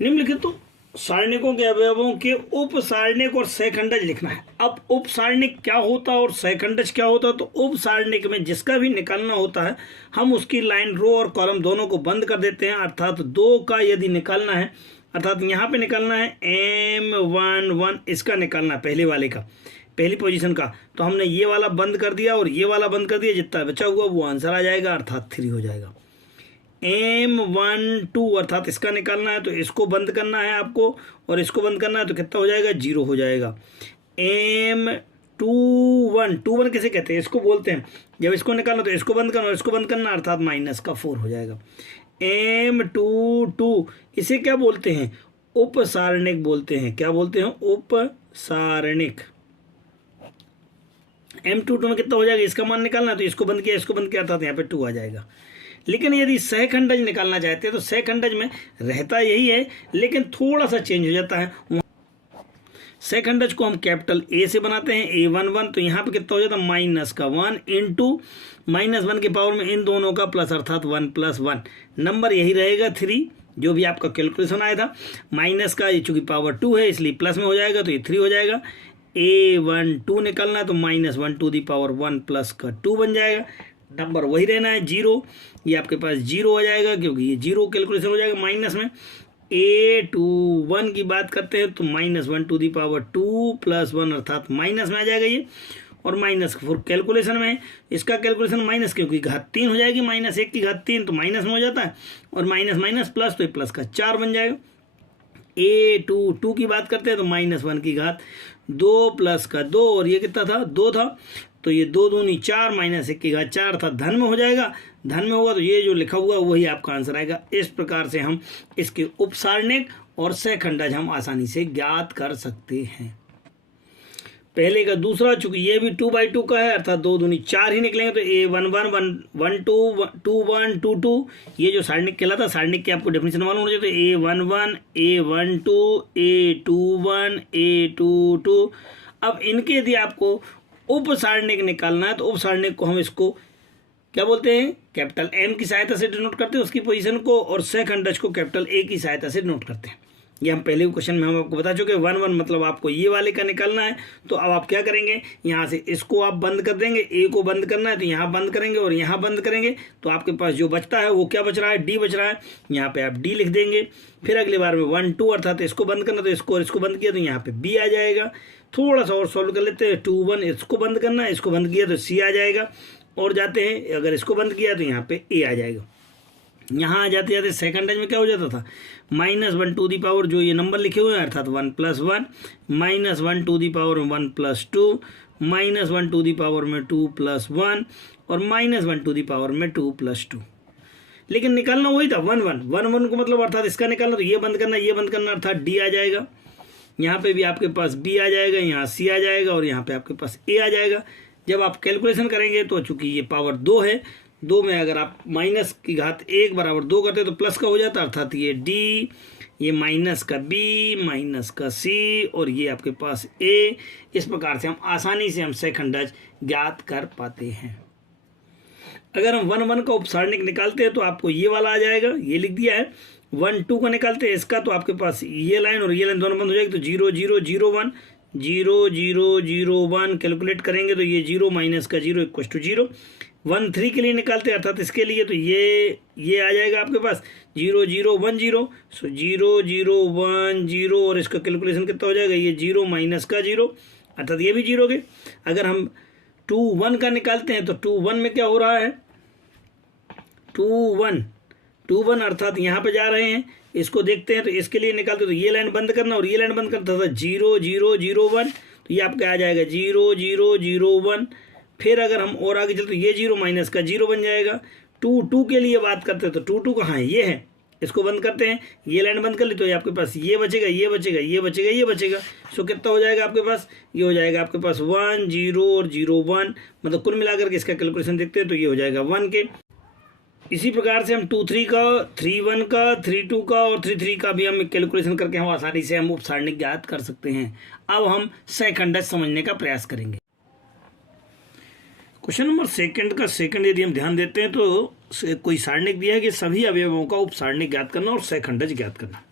निम्नलिखित तो सारणिकों के अवयवों के उपसारणिक और सहखंडज लिखना है। अब उपसारणिक क्या होता है और सहखंडज क्या होता है? तो उपसारणिक में जिसका भी निकालना होता है हम उसकी लाइन, रो और कॉलम दोनों को बंद कर देते हैं। अर्थात 2 का यदि निकालना है, अर्थात यहाँ पे निकालना है M11, इसका निकालना पहले वाले का, पहली पोजीशन का, तो हमने ये वाला बंद कर दिया और ये वाला बंद कर दिया। जितना बचा हुआ वो आंसर आ जाएगा, अर्थात 3 हो जाएगा। M12 अर्थात इसका निकालना है तो इसको बंद करना है आपको, और इसको बंद करना है तो कितना हो जाएगा? 0 हो जाएगा। M21 किसे कहते हैं? इसको बोलते हैं, जब इसको निकालना तो इसको बंद करना और इसको बंद करना, अर्थात -4 हो जाएगा। M22 इसे क्या बोलते हैं? उपसारणिक बोलते हैं। क्या बोलते हैं? उपसारणिक। M22 में कितना हो जाएगा? इसका मान निकालना है तो इसको बंद किया, इसको बंद किया, अर्थात यहाँ पे 2 आ जाएगा। लेकिन यदि सहखंडज निकालना चाहते हैं तो सहखंडज में रहता यही है, लेकिन थोड़ा सा चेंज हो जाता है। सहखंडज को हम कैपिटल A से बनाते हैं, A11, तो यहाँ पे कितना हो जाता है? -1 इंटू -1 के पावर में इन दोनों का प्लस, अर्थात 1 + 1। नंबर यही रहेगा 3, जो भी आपका कैलकुलेशन आया था। माइनस का ये चूंकि पावर 2 है इसलिए प्लस में हो जाएगा, तो ये 3 हो जाएगा। A12 निकालना है तो -1 ^ 1 प्लस का 2 बन जाएगा। नंबर वही रहना है 0, ये आपके पास 0 हो जाएगा क्योंकि ये 0 कैलकुलेशन हो जाएगा माइनस में। A21 की बात करते हैं तो -1 ^ 2 + 1 अर्थात माइनस में आ जाएगा ये, और -4 कैलकुलेशन में है। इसका कैलकुलेशन माइनस क्योंकि घात 3 हो जाएगी, -1 की घात 3 तो माइनस में हो जाता है, और माइनस प्लस तो ये प्लस का 4 बन जाएगा। A22 की बात करते हैं तो -1 की घात 2 प्लस का 2, और ये कितना था? 2 था, तो ये 2 दूनी 4, -1 की घात 4 था, धन में हो जाएगा। धन में होगा तो ये जो लिखा हुआ वही आपका आंसर आएगा। इस प्रकार से हम इसके उपसारणिक और सहखंडज हम आसानी से ज्ञात कर सकते हैं। पहले का दूसरा, चूंकि ये भी 2/2 का है, अर्थात 2 दूनी 4 ही निकलेंगे, तो A11 1 2 2 1 2 2 ये जो सारणिक कहलाता, सारणिक की आपको डेफिनेशन मालूम होना चाहिए। तो A11 A12 A21 A22। अब इनके यदि आपको उपसारणिक निकालना है तो उपसारणिक को हम इसको क्या बोलते हैं? कैपिटल M की सहायता से डिनोट करते हैं उसकी पोजीशन को, और सहखंडज को कैपिटल A की सहायता से डिनोट करते हैं। ये हम पहले क्वेश्चन में हम आपको बता चुके हैं। 1 1 मतलब आपको ये वाले का निकालना है, तो अब आप क्या करेंगे? यहाँ से इसको आप बंद कर देंगे, A को बंद करना है तो यहाँ बंद करेंगे और यहाँ बंद करेंगे, तो आपके पास जो बचता है वो क्या बच रहा है? D बच रहा है। यहाँ पे आप D लिख देंगे। फिर अगली बार में 1 2 अर्थात इसको बंद करना, तो इसको और इसको बंद किया तो यहाँ पे B आ जाएगा। थोड़ा सा और सॉल्व कर लेते हैं। 2 1 इसको बंद करना है, इसको बंद किया तो C आ जाएगा, और जाते हैं अगर इसको बंद किया तो यहाँ पे A आ जाएगा। यहाँ आ जाते जाते सहखंडज में क्या हो जाता था? -1 ^ 2 जो ये नंबर लिखे हुए हैं, अर्थात 1 + 1, -1 ^ 2 1 + 2, -1 ^ 2 + 1, और -1 ^ 2 + 2। लेकिन निकालना वही था 1 1 1 1 को मतलब अर्थात इसका निकालना, तो ये बंद करना, ये बंद करना, अर्थात D आ जाएगा। यहाँ पे भी आपके पास B आ जाएगा, यहाँ C आ जाएगा, और यहाँ पे आपके पास A आ जाएगा। जब आप कैलकुलेशन करेंगे तो चूंकि ये पावर 2 है, 2 में अगर आप माइनस की घात 1 = 2 करते तो प्लस का हो जाता, अर्थात ये D, ये माइनस का B, माइनस का C, और ये आपके पास A। इस प्रकार से हम आसानी से हम सहखंडज ज्ञात कर पाते हैं। अगर हम 1 1 का उपसारणिक निकालते हैं तो आपको ये वाला आ जाएगा, ये लिख दिया है। 1 2 का निकालते हैं इसका, तो आपके पास ये लाइन और ये लाइन दोनों बंद हो जाएगी, तो 0 0 0 1 0 0 0 1 कैलकुलेट करेंगे तो ये 0 - का 0 = 0। 1 3 के लिए निकालते हैं, अर्थात इसके लिए, तो ये आ जाएगा आपके पास 0 0 1 0, सो 0 0 1 0, और इसका कैलकुलेशन कितना हो जाएगा? ये 0 - का 0, अर्थात ये भी 0 के। अगर हम 2 1 का निकालते हैं तो 2 1 में क्या हो रहा है? 2 1 अर्थात यहाँ पे जा रहे हैं, इसको देखते हैं तो इसके लिए निकालते तो ये लाइन बंद करना और ये लाइन बंद करना था 0 0 0 1, तो ये आपका आ जाएगा 0 0 0 1। फिर अगर हम और आगे चलते तो ये 0 - का 0 बन जाएगा। 2 2 के लिए बात करते हैं तो 2 2 कहाँ है? ये है, इसको बंद करते हैं, ये लाइन बंद कर ली तो ये आपके पास ये बचेगा, ये बचेगा, ये बचेगा, ये बचेगा। सो कितना हो जाएगा आपके पास? ये हो जाएगा आपके पास 1 0 और 0 1, मतलब कुल मिलाकर के इसका कैलकुलेशन देखते हैं तो ये हो जाएगा 1 के। इसी प्रकार से हम 2 3 का, 3 1 का, 3 2 का और 3 3 का भी हम कैलकुलेशन करके हम आसानी से हम उपसारणिक ज्ञात कर सकते हैं। अब हम सहखंडज समझने का प्रयास करेंगे। क्वेश्चन नंबर सेकंड यदि हम ध्यान देते हैं तो कोई सारणिक दिया है कि सभी अवयवों का उपसारणिक ज्ञात करना और सहखंडज ज्ञात करना।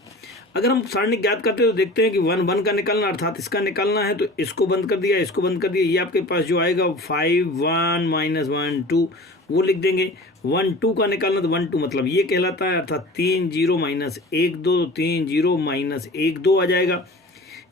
अगर हम सारणी ज्ञात करते हैं तो देखते हैं कि 1 1 का निकालना अर्थात इसका निकालना है, तो इसको बंद कर दिया, इसको बंद कर दिया, ये आपके पास जो आएगा 5 1 -1 2 वो लिख देंगे। 1 2 का निकालना तो 1 2 मतलब ये कहलाता है, अर्थात 3 0 -1 2 3 0 -1 2 आ जाएगा।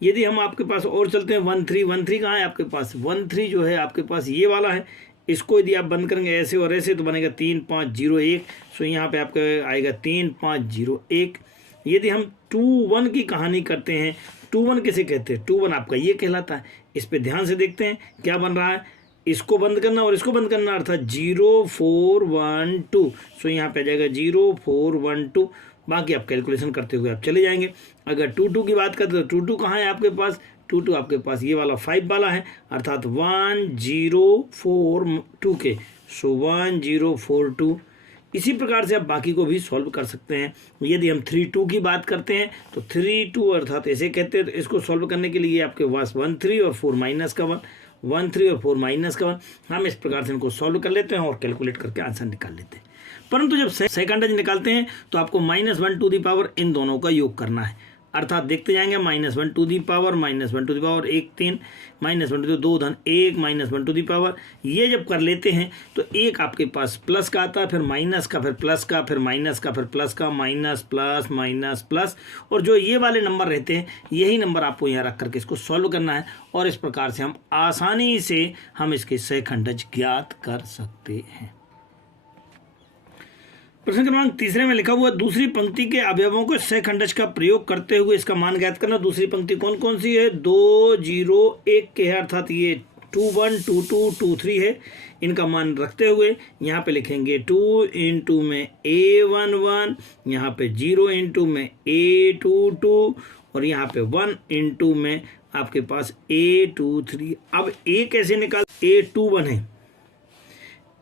यदि हम आपके पास और चलते हैं 1 3 कहाँ है आपके पास, 1 3 जो है आपके पास ये वाला है, इसको यदि आप बंद करेंगे ऐसे और ऐसे तो बनेगा 3 5 0 1। सो यहाँ पे आपका आएगा 3 5 0 1। यदि हम 2 1 की कहानी करते हैं, 2 1 किसे कहते हैं, 2 1 आपका ये कहलाता है। इस पे ध्यान से देखते हैं क्या बन रहा है, इसको बंद करना और इसको बंद करना अर्थात 0 4 1 2। सो यहाँ पे आ जाएगा 0 4 1 2। बाकी आप कैलकुलेशन करते हुए आप चले जाएंगे। अगर 2 2 की बात करते हैं तो 2 2 कहाँ है आपके पास, 2 2 आपके पास ये वाला 5 वाला है, अर्थात 1 0 4 2 के। सो 1 0 4 2। इसी प्रकार से आप बाकी को भी सॉल्व कर सकते हैं। यदि हम 3 2 की बात करते हैं तो 3 2 अर्थात ऐसे कहते हैं, तो इसको सॉल्व करने के लिए आपके पास 1 3 और 4 माइनस का 1, 1 3 और 4 माइनस का 1। हम इस प्रकार से इनको सॉल्व कर लेते हैं और कैलकुलेट करके आंसर निकाल लेते हैं। परंतु जब सेकंड अंज निकालते हैं तो आपको -1 टू दी पावर इन दोनों का योग करना है, अर्थात देखते जाएंगे -1 to the power -1 to the power 1 3 -1 to the 2 धन 1 -1 टू दी पावर। ये जब कर लेते हैं तो एक आपके पास प्लस का आता है, फिर माइनस का, फिर प्लस का, फिर माइनस का, फिर प्लस का, माइनस प्लस माइनस प्लस। और जो ये वाले नंबर रहते हैं यही नंबर आपको यहाँ रख करके इसको सॉल्व करना है, और इस प्रकार से हम आसानी से हम इसके सहखंडज ज्ञात कर सकते हैं। प्रश्न क्रमांक 3 में लिखा हुआ दूसरी पंक्ति के अवयवों को सहखंडज का प्रयोग करते हुए इसका मान ज्ञात करना। दूसरी पंक्ति कौन कौन सी है, 2 0 1 के है, अर्थात ये 2 1 2 2 2 3 है। इनका मान रखते हुए यहाँ पे लिखेंगे 2 इंटू में A1 1, यहाँ पे 0 इंटू में A2 2 और यहाँ पे 1 इंटू में आपके पास A2 3। अब A कैसे निकाल, A21 है,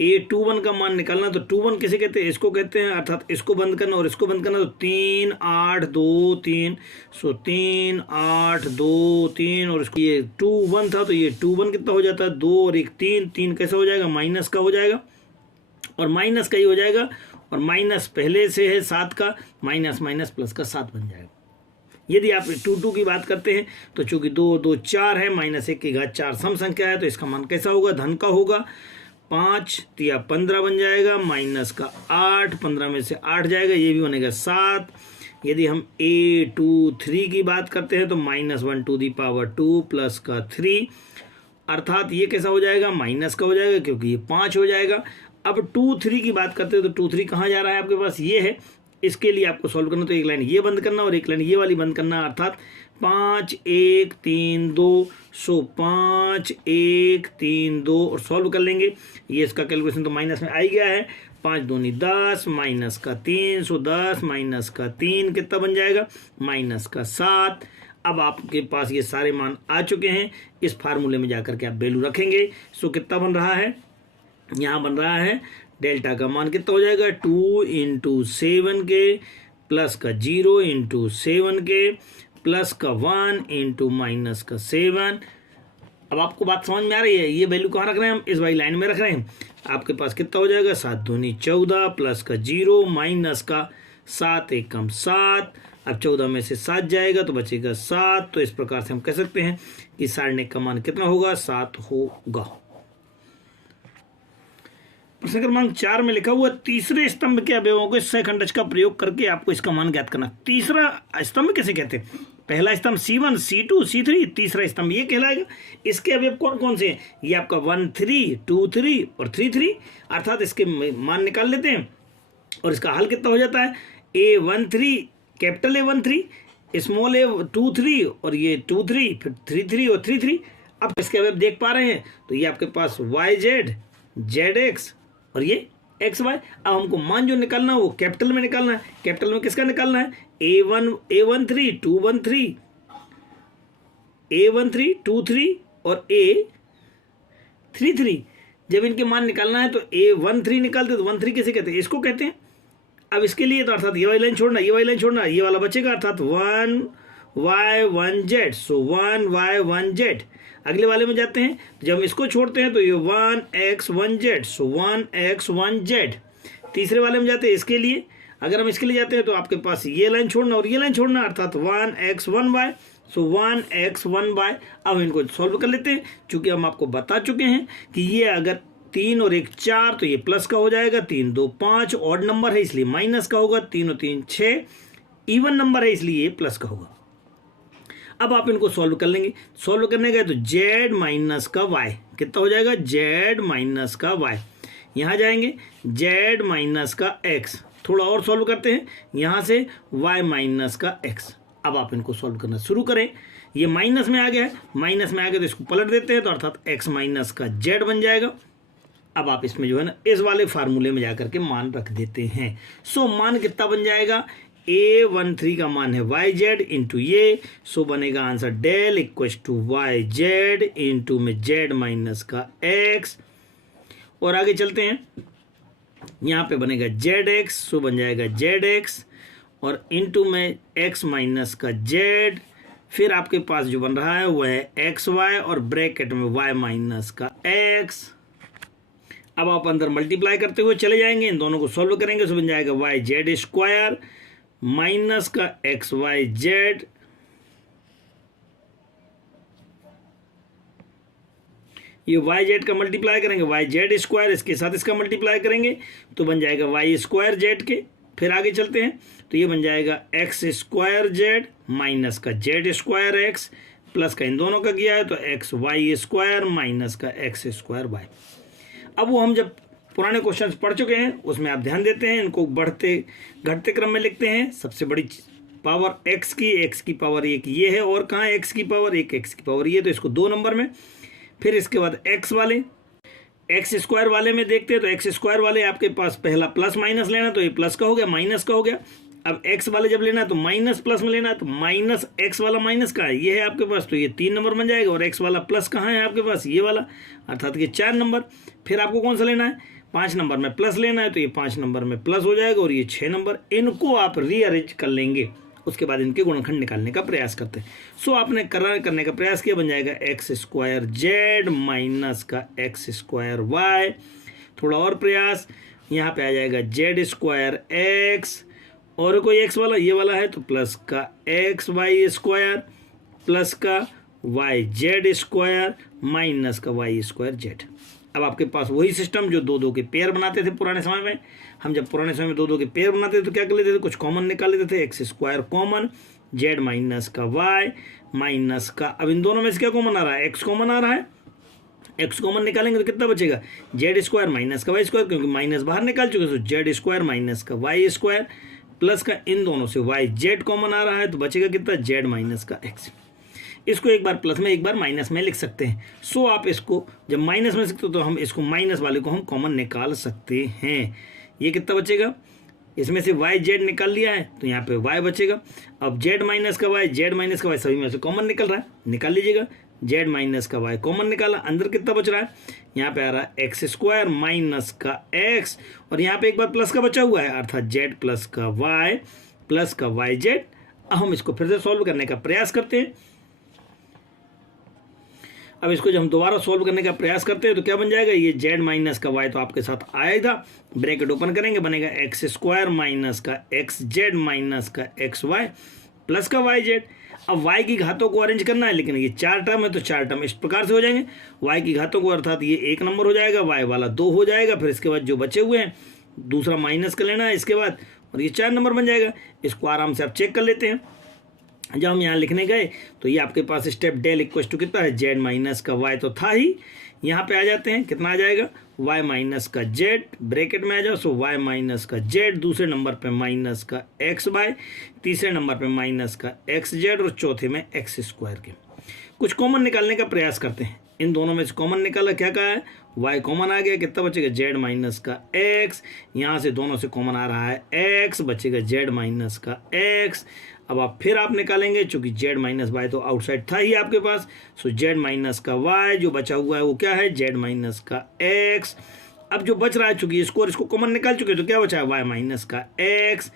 A21 का मान निकालना। तो 21 किसे कहते हैं, इसको कहते हैं, अर्थात इसको बंद करना और इसको बंद करना। तो 3 8 2 3। सो 3 8 2 3 और इसको ये 2 1 था तो ये 2 1 कितना हो जाता है, 2 और 1 3। 3 कैसा हो जाएगा, माइनस का हो जाएगा और माइनस का ही हो जाएगा, और माइनस पहले से है 7 का, माइनस माइनस प्लस का 7 बन जाएगा। यदि आप 2 2 की बात करते हैं तो चूंकि 2 2 4 है, -1 की घात 4 सम संख्या है, तो इसका मान कैसा होगा, धन का होगा। 5 तिया 15 बन जाएगा, माइनस का 8, 15 में से 8 जाएगा, ये भी बनेगा 7। यदि हम A2 3 की बात करते हैं तो -1 टू दी पावर 2 प्लस का 3, अर्थात ये कैसा हो जाएगा, माइनस का हो जाएगा क्योंकि ये 5 हो जाएगा। अब 2 3 की बात करते हैं तो 2 3 कहाँ जा रहा है आपके पास, ये है। इसके लिए आपको सॉल्व करना तो एक लाइन ये बंद करना और एक लाइन ये वाली बंद करना, अर्थात 5 1 3 2। सो 5 1 3 2 और सॉल्व कर लेंगे। ये इसका कैलकुलेशन तो माइनस में आ ही गया है, 5 दूनी 10 माइनस का 3। सो 10 माइनस का 3 कितना बन जाएगा, माइनस का 7। अब आपके पास ये सारे मान आ चुके हैं, इस फार्मूले में जाकर के आप वैल्यू रखेंगे। सो कितना बन रहा है, यहाँ बन रहा है डेल्टा का मान कितना हो जाएगा, 2 इंटू 7 के प्लस का 0 इंटू 7 के प्लस का 1 इंटू माइनस का 7। अब आपको बात समझ में आ रही है, ये वैल्यू कहाँ रख रहे हैं हम, इस वाली लाइन में रख रहे हैं। आपके पास कितना हो जाएगा, 7 दूनी 14 प्लस का 0 माइनस का 7 1 कम 7। अब 14 में से 7 जाएगा तो बचेगा 7। तो इस प्रकार से हम कह सकते हैं कि सारणी का मान कितना होगा, 7 होगा। प्रश्न क्रमांक 4 में लिखा हुआ तीसरे स्तंभ के अवयवों के सहखंडज का प्रयोग करके आपको इसका मान ज्ञात करना। तीसरा स्तंभ किसे कहते हैं, पहला स्तंभ C1 C2 C3, तीसरा स्तंभ ये कहलाएगा। इसके अवयव कौन कौन से हैं, ये आपका 1 3 2 3 और 3 3, अर्थात इसके मान निकाल लेते हैं और इसका हल कितना हो जाता है, A1 3 capital A1 3, small A2 3 और ये 2 3, फिर 3 3 और 3 3। अब इसके अवयव देख पा रहे हैं तो ये आपके पास YZ ZX और ये XY। अब हमको मान जो निकालना है वो कैपिटल में निकालना है। कैपिटल में किसका निकालना है, A1 3 2 1 3, A1 3 2 3 और A3 3। जब इनके मान निकालना है तो A1 3 निकालते तो 1 3 किसे कहते हैं, इसको कहते हैं। अब इसके लिए तो अर्थात ये वाली लाइन छोड़ना, ये वाली लाइन छोड़ना, ये वाला बचेगा, अर्थात 1Y 1 Z। सो 1Y 1 Z। अगले वाले में जाते हैं, जब हम इसको छोड़ते हैं तो ये 1X 1 Z। सो 1X 1 Z। तीसरे वाले में जाते हैं इसके लिए, अगर हम इसके लिए जाते हैं तो आपके पास ये लाइन छोड़ना और ये लाइन छोड़ना, अर्थात 1x 1y, सो 1x 1y। अब इनको सॉल्व कर लेते हैं। चूंकि हम आपको बता चुके हैं कि ये अगर 3 और 1 4 तो ये प्लस का हो जाएगा, 3 2 5 ऑड नंबर है इसलिए माइनस का होगा, 3 और 3 6 इवन नंबर है इसलिए ये प्लस का होगा। अब आप इनको सॉल्व कर लेंगे। सॉल्व करने गए तो z माइनस का y कितना हो जाएगा, z माइनस का y। यहाँ जाएंगे z माइनस का x, थोड़ा और सॉल्व करते हैं यहाँ से y माइनस का x। अब आप इनको सॉल्व करना शुरू करें। ये माइनस में आ गया है, माइनस में आ गया तो इसको पलट देते हैं तो अर्थात x माइनस का z बन जाएगा। अब आप इसमें जो है ना इस वाले फार्मूले में जाकर के मान रख देते हैं। सो मान कितना बन जाएगा, A13 का मान है YZ इंटू ये, सो बनेगा आंसर डेल इक्व टू YZ इंटू में Z माइनस का X। और आगे चलते हैं, यहाँ पे बनेगा ZX, सो बन जाएगा ZX और इंटू में X माइनस का Z। फिर आपके पास जो बन रहा है वो है XY और ब्रैकेट में Y माइनस का X। अब आप अंदर मल्टीप्लाई करते हुए चले जाएंगे, इन दोनों को सॉल्व करेंगे, सो बन जाएगा YZ स्क्वायर माइनस का XYZ ये YZ का मल्टीप्लाई करेंगे YZ स्क्वायर, इसके साथ इसका मल्टीप्लाई करेंगे तो बन जाएगा Y स्क्वायर Z के। फिर आगे चलते हैं तो ये बन जाएगा X स्क्वायर Z माइनस का Z स्क्वायर X प्लस का इन दोनों का किया है तो XY स्क्वायर माइनस का X स्क्वायर Y। अब वो हम जब पुराने क्वेश्चंस पढ़ चुके हैं उसमें आप ध्यान देते हैं, इनको बढ़ते घटते क्रम में लिखते हैं। सबसे बड़ी पावर x की पावर 1 ये है और कहाँ x की पावर 1, x की पावर ये, तो इसको 2 नंबर में। फिर इसके बाद x स्क्वायर वाले में देखते हैं तो x स्क्वायर वाले आपके पास पहला प्लस माइनस लेना तो ये प्लस का हो गया, माइनस का हो गया। अब x वाले जब लेना है तो माइनस प्लस में लेना है तो माइनस x वाला माइनस कहाँ है, ये है आपके पास, तो ये 3 नंबर बन जाएगा। और x वाला प्लस कहाँ है आपके पास, ये वाला, अर्थात ये 4 नंबर। फिर आपको कौन सा लेना है, 5 नंबर में प्लस लेना है तो ये 5 नंबर में प्लस हो जाएगा और ये 6 नंबर। इनको आप रीअरेंज कर लेंगे, उसके बाद इनके गुणनखंड निकालने का प्रयास करते हैं। सो आपने करने का प्रयास किया, बन जाएगा x स्क्वायर Z माइनस का x स्क्वायर Y। थोड़ा और प्रयास, यहाँ पे आ जाएगा Z स्क्वायर X और कोई x वाला ये वाला है तो प्लस का XY स्क्वायर प्लस का YZ स्क्वायर माइनस का Y स्क्वायर Z। अब आपके पास वही सिस्टम जो 2 2 के पेयर बनाते थे पुराने समय में। हम जब पुराने समय में 2 2 के पेयर बनाते थे तो क्या कर लेते थे, कुछ कॉमन निकाल लेते थे, x square common, Z minus का Y माइनस का, अब इन दोनों में से क्या कॉमन आ रहा है, x कॉमन आ रहा है। x कॉमन निकालेंगे तो कितना बचेगा, Z स्क्वायर माइनस का Y स्क्वायर, क्योंकि माइनस बाहर निकाल चुके तो Z स्क्वायर माइनस का Y स्क्वायर प्लस का इन दोनों से YZ कॉमन आ रहा है तो बचेगा कितना, Z माइनस का X। इसको एक बार प्लस में एक बार माइनस में लिख सकते हैं। सो आप इसको जब माइनस में सकते हो तो हम इसको माइनस वाले को हम कॉमन निकाल सकते हैं। ये कितना बचेगा, इसमें से YZ निकाल लिया है तो यहाँ पे Y बचेगा। अब Z माइनस का Y सभी में से कॉमन निकल रहा है, निकाल लीजिएगा। Z माइनस का Y कॉमन निकाला, अंदर कितना बच रहा है, यहाँ पे आ रहा है x स्क्वायर माइनस का x और यहाँ पे एक बार प्लस का बचा हुआ है अर्थात Z प्लस का Y प्लस का YZ। अब हम इसको फिर से सॉल्व करने का प्रयास करते हैं। अब इसको जब हम दोबारा सॉल्व करने का प्रयास करते हैं तो क्या बन जाएगा, ये Z माइनस का Y तो आपके साथ आएगा, ब्रैकेट ओपन करेंगे, बनेगा x स्क्वायर माइनस का XZ माइनस का XY प्लस का YZ। अब y की घातों को अरेंज करना है, लेकिन ये 4 टर्म है तो 4 टर्म इस प्रकार से हो जाएंगे, y की घातों को अर्थात ये 1 नंबर हो जाएगा, y वाला 2 हो जाएगा। फिर इसके बाद जो बचे हुए हैं दूसरा माइनस कर लेना है इसके बाद और ये 4 नंबर बन जाएगा। इसको आराम से आप चेक कर लेते हैं। जब हम यहाँ लिखने गए तो ये आपके पास स्टेप डेल इक्वल टू कितना है, Z माइनस का Y तो था ही, यहाँ पे आ जाते हैं, कितना आ जाएगा, y माइनस का Z, ब्रैकेट में आ जाओ, सो y माइनस का Z, दूसरे नंबर पे माइनस का XY, तीसरे नंबर पे माइनस का XZ और चौथे में x स्क्वायर के। कुछ कॉमन निकालने का प्रयास करते हैं। इन दोनों में से कॉमन निकाला, क्या कहा है, y कॉमन आ गया, कितना बचेगा, Z माइनस का x, यहाँ से दोनों से कॉमन आ रहा है x, बचेगा Z माइनस का x। अब आप फिर आप निकालेंगे, चूंकि Z माइनस वाई तो आउटसाइड था ही आपके पास, सो Z माइनस का y, जो बचा हुआ है वो क्या है, Z माइनस का x। अब जो बच रहा है, चूंकि इसको और इसको कॉमन निकाल चुके तो क्या बचा है, y माइनस का x।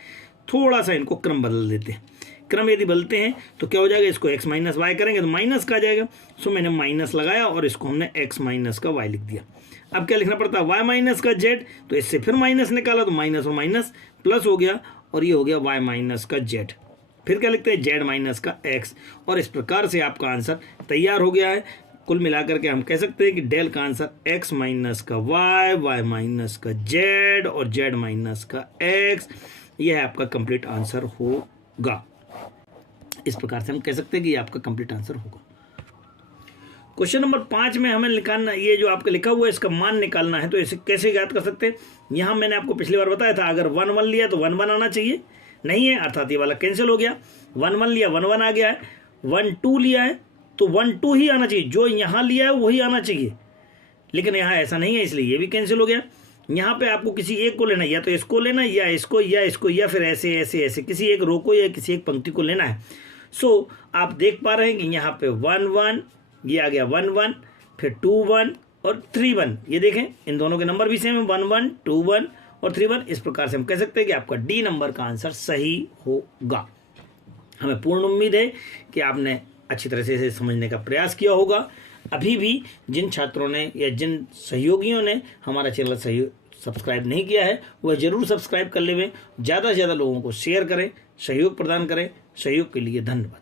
थोड़ा सा इनको क्रम बदल देते हैं। क्रम यदि बदलते हैं तो क्या हो जाएगा, इसको x माइनस वाई करेंगे तो माइनस का आ जाएगा। सो मैंने माइनस लगाया और इसको हमने x माइनस का y लिख दिया। अब क्या लिखना पड़ता है, y माइनस का z, तो इससे फिर माइनस निकाला तो माइनस और माइनस प्लस हो गया और ये हो गया y माइनस का z। फिर क्या लिखते हैं z माइनस का x, और इस प्रकार से आपका आंसर तैयार हो गया है। कुल मिलाकर के हम कह सकते हैं कि डेल का आंसर x माइनस का y माइनस का z और z माइनस का x, यह है आपका कंप्लीट आंसर होगा। इस प्रकार से हम कह सकते हैं कि ये आपका कंप्लीट आंसर होगा। क्वेश्चन नंबर 5 में हमें निकालना, ये जो आपका लिखा हुआ है इसका मान निकालना है। तो इसे कैसे याद कर सकते हैं? यहाँ मैंने आपको पिछली बार बताया था, अगर 1 1 लिया तो 1 1 आना चाहिए, नहीं है अर्थात ये वाला कैंसिल हो गया। 1 1 लिया 1 1 आ गया है, 1 2 लिया है तो 1 2 ही आना चाहिए, जो यहाँ लिया है वही आना चाहिए, लेकिन यहाँ ऐसा नहीं है इसलिए ये भी कैंसिल हो गया। यहाँ पे आपको किसी एक को लेना है, या तो इसको लेना है या इसको या इसको, या फिर ऐसे ऐसे ऐसे किसी एक रो को या किसी एक पंक्ति को लेना है। सो आप देख पा रहे हैं कि यहाँ पे 1 1, ये आ गया 1 1, फिर 2 1 और 3 1। ये देखें इन दोनों के नंबर भी सेम है, 1 1 2 1 और 3 1। इस प्रकार से हम कह सकते हैं कि आपका डी नंबर का आंसर सही होगा। हमें पूर्ण उम्मीद है कि आपने अच्छी तरह से इसे समझने का प्रयास किया होगा। अभी भी जिन छात्रों ने या जिन सहयोगियों ने हमारा चैनल सब्सक्राइब नहीं किया है वह जरूर सब्सक्राइब कर लें। ज़्यादा से ज़्यादा लोगों को शेयर करें, सहयोग प्रदान करें। सहयोग के लिए धन्यवाद।